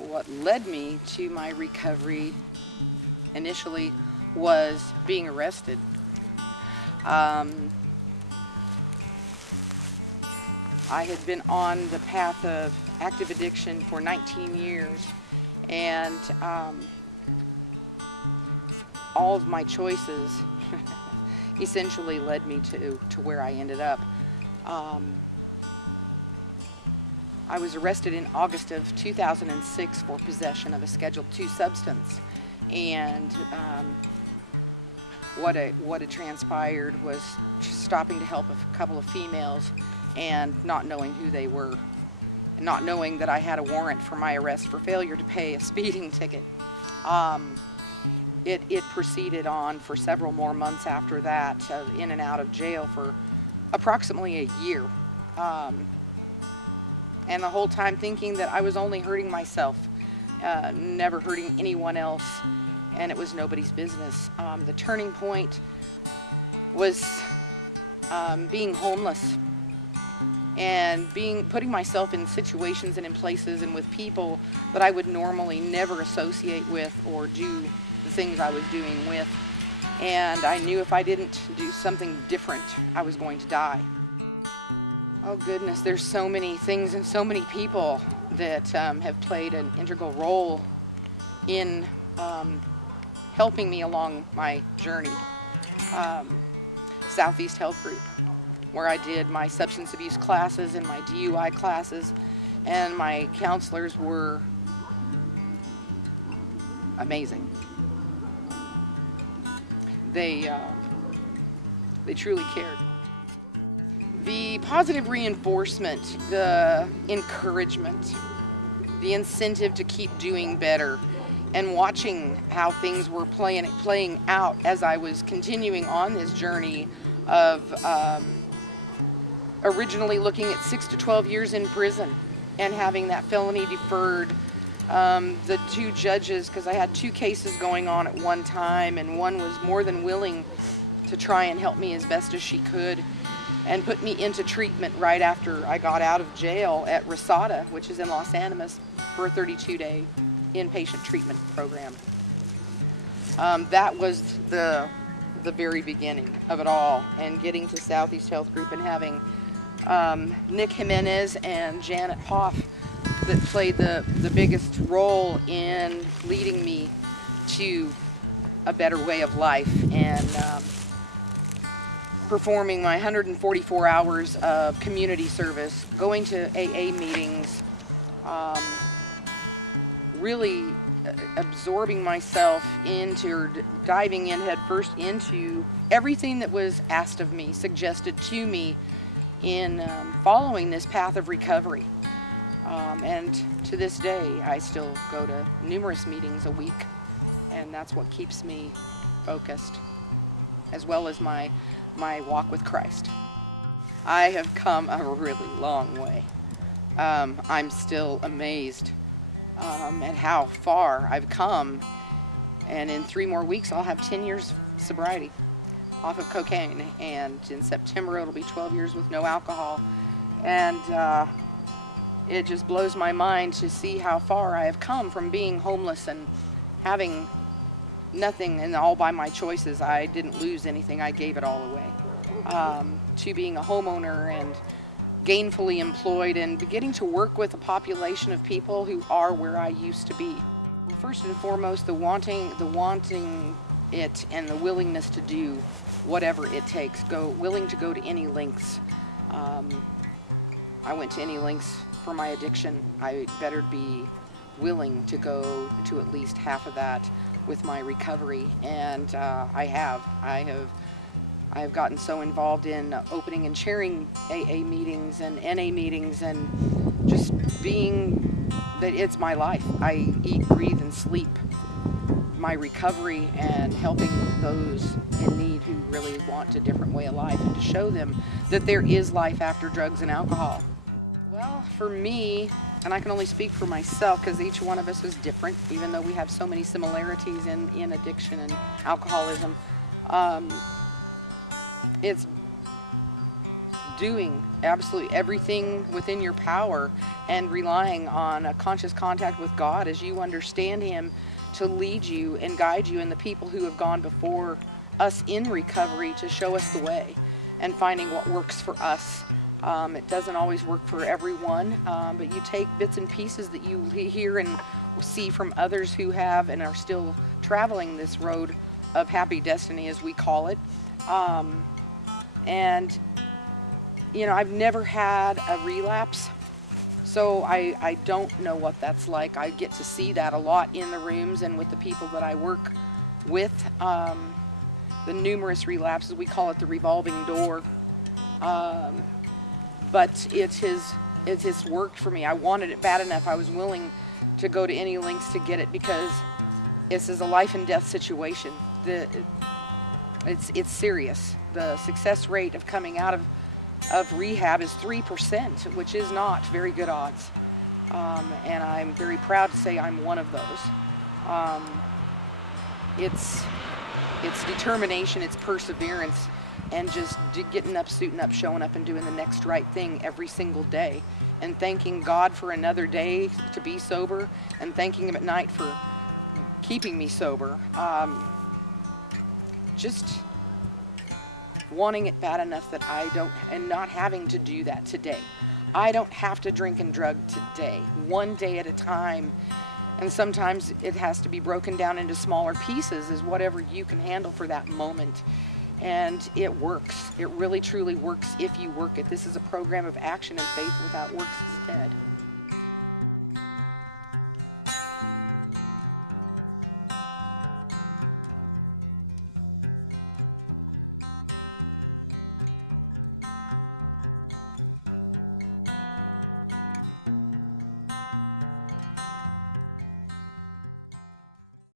What led me to my recovery initially was being arrested. Um, I had been on the path of active addiction for 19 years, and all of my choices essentially led me to where I ended up. Um, I was arrested in August of 2006 for possession of a Schedule II substance, and what had transpired was stopping to help a couple of females and not knowing who they were, and not knowing that I had a warrant for my arrest for failure to pay a speeding ticket. It proceeded on for several more months after that, in and out of jail for approximately a year. And the whole time thinking that I was only hurting myself, never hurting anyone else, and it was nobody's business. The turning point was being homeless and putting myself in situations and in places and with people that I would normally never associate with or do the things I was doing with. And I knew if I didn't do something different, I was going to die. Oh goodness, there's so many things and so many people that have played an integral role in helping me along my journey. Southeast Health Group, where I did my substance abuse classes and my DUI classes, and my counselors were amazing. They truly cared. The positive reinforcement, the encouragement, the incentive to keep doing better, and watching how things were playing out as I was continuing on this journey of originally looking at 6 to 12 years in prison and having that felony deferred. The two judges, because I had two cases going on at one time, and one was more than willing to try and help me as best as she could, and put me into treatment right after I got out of jail at Rosada, which is in Los Animas, for a 32-day inpatient treatment program. That was the very beginning of it all, and getting to Southeast Health Group and having Nick Jimenez and Janet Hoff that played the biggest role in leading me to a better way of life, and performing my 144 hours of community service, going to AA meetings, really absorbing myself into, or diving in head first into everything that was asked of me, suggested to me in following this path of recovery. And to this day, I still go to numerous meetings a week, and that's what keeps me focused, as well as my walk with Christ. I have come a really long way. I'm still amazed at how far I've come, and in 3 more weeks I'll have 10 years sobriety off of cocaine, and in September it'll be 12 years with no alcohol, and it just blows my mind to see how far I have come from being homeless and having nothing, and all by my choices. I didn't lose anything, I gave it all away. To being a homeowner and gainfully employed and beginning to work with a population of people who are where I used to be. First and foremost, the wanting it, and the willingness to do whatever it takes, willing to go to any lengths. I went to any lengths for my addiction. I better be willing to go to at least half of that with my recovery, and I have gotten so involved in opening and chairing AA meetings and NA meetings, and just being that it's my life. I eat, breathe, and sleep my recovery, and helping those in need who really want a different way of life, and to show them that there is life after drugs and alcohol. Well, for me, and I can only speak for myself because each one of us is different, even though we have so many similarities in addiction and alcoholism. It's doing absolutely everything within your power and relying on a conscious contact with God as you understand Him to lead you and guide you, and the people who have gone before us in recovery to show us the way, and finding what works for us. It doesn't always work for everyone, but you take bits and pieces that you hear and see from others who have and are still traveling this road of happy destiny, as we call it. And I've never had a relapse, so I don't know what that's like. I get to see that a lot in the rooms and with the people that I work with. The numerous relapses, we call it the revolving door. But it has worked for me. I wanted it bad enough. I was willing to go to any lengths to get it, because this is a life and death situation. It's serious. The success rate of coming out of rehab is 3%, which is not very good odds. And I'm very proud to say I'm one of those. It's determination, it's perseverance, and just getting up, suiting up, showing up, and doing the next right thing every single day, and thanking God for another day to be sober, and thanking Him at night for keeping me sober. Just wanting it bad enough that I don't, and not having to do that today. I don't have to drink and drug today, one day at a time. And sometimes it has to be broken down into smaller pieces, is whatever you can handle for that moment. And it works. It really truly works if you work it. This is a program of action, and faith without works is dead.